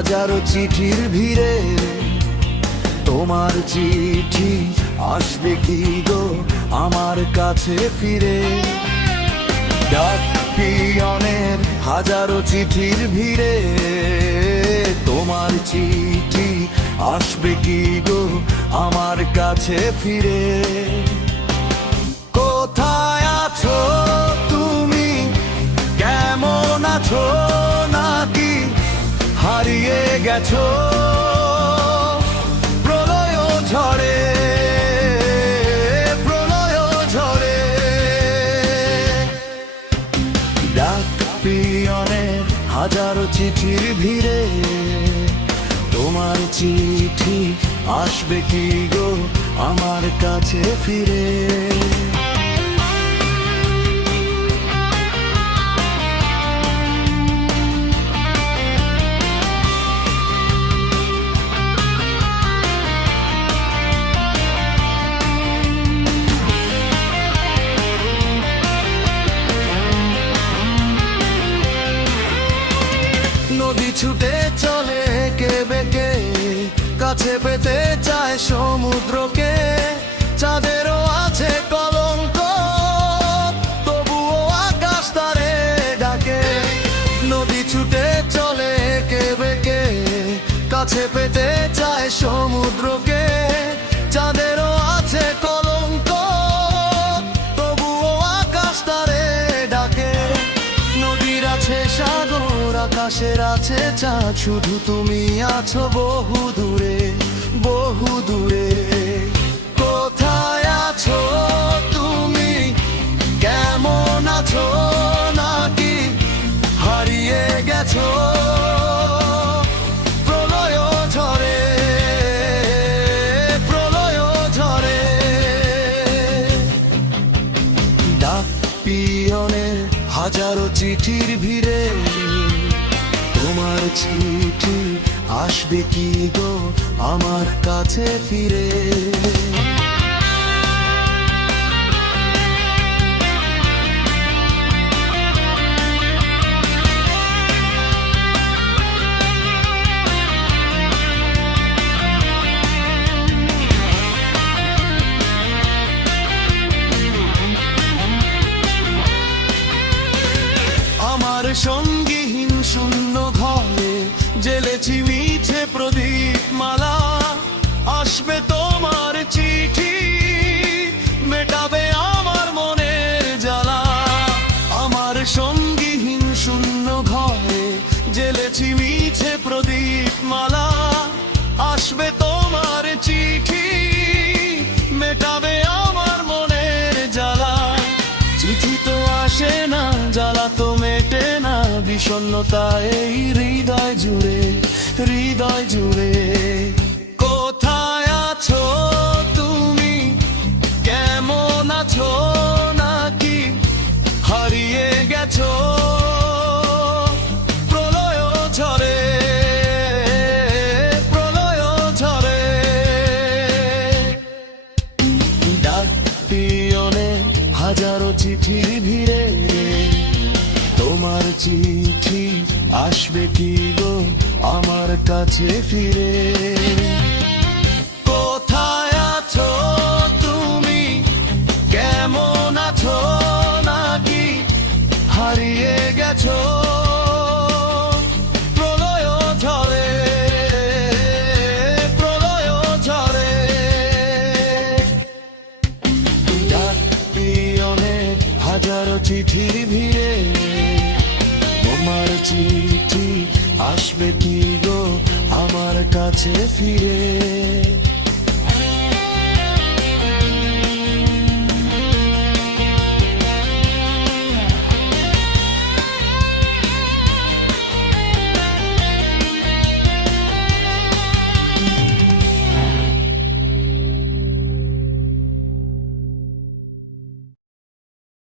হাজারো চিঠির ভিড়ে তোমার চিঠি আসবে কি গো আমার কাছে ফিরে। ডাক পিয়নের হাজারো চিঠির ভিড়ে তোমার চিঠি আসবে কি গো আমার কাছে ফিরে। কোথায় আছো তুমি, কেমন আছো, নাকি হারিয়ে গেছো প্রলয় ঝড়ে, প্রলয় ঝড়ে। ডাক পিয়নের হাজারো চিঠির ভিড়ে তোমার চিঠি আসবে কি গো আমার কাছে ফিরে। নদী ছুটে চলে কে বেঁকে, কাছে পেতে চায় সমুদ্রকে। চাঁদেরও আছে কলঙ্ক, তবুও আকাশ তারে ডাকে। নদী ছুটে চলে কে বেঁকে, কাছে পেতে চায় সমুদ্রকে। চাঁদেরও আছে কলঙ্ক, তবুও আকাশ তারে ডাকে। নদীর আছে সাগর, আকাশের আছে চাঁদ, শুধু তুমি আছো বহু দূরে, বহু দূরে। কোথায় আছো তুমি, কেমন আছো, নাকি হারিয়ে গেছো প্রলয় ঝড়ে, প্রলয় ঝড়ে। ডাক পিয়নের হাজারো চিঠির ভিড়ে তোমার চিঠি আসবে কি গো আমার কাছে ফিরে। আমার সঙ্গীহীন শূন্য ঘরে জ্বেলেছি মিছে প্রদীপ মালা। আসবে তোমার চিঠি, মেটাবে আমার মনের জ্বালা। আমার সঙ্গীহীন শূন্য ঘরে জ্বেলেছি মিছে প্রদীপ মালা। আসবে তোমার চিঠি, মেটাবে আমার মনের জ্বালা। চিঠি তো আসে না, জ্বালা তো মেটে না, বিষণ্ণতা এই হৃদয় জুড়ে, হৃদয় জুড়ে। কোথায় আছো তুমি, কেমন আছো, নাকি হারিয়ে গেছো প্রলয় ঝড়ে, প্রলয় ঝড়ে। ডাক পিয়নের হাজারো চিঠির ভিড়ে তোমার চিঠি আসবে কি গো আমার কাছে ফিরে। কোথায় আছো তুমি, কেমন আছো, নাকি হারিয়ে গেছো প্রলয় ঝড়ে, প্রলয় ঝড়ে। ডাক পিয়নের হাজারো চিঠির ভিড়ে তোমার চিঠি আসবে কি গো আমার কাছে ফিরে।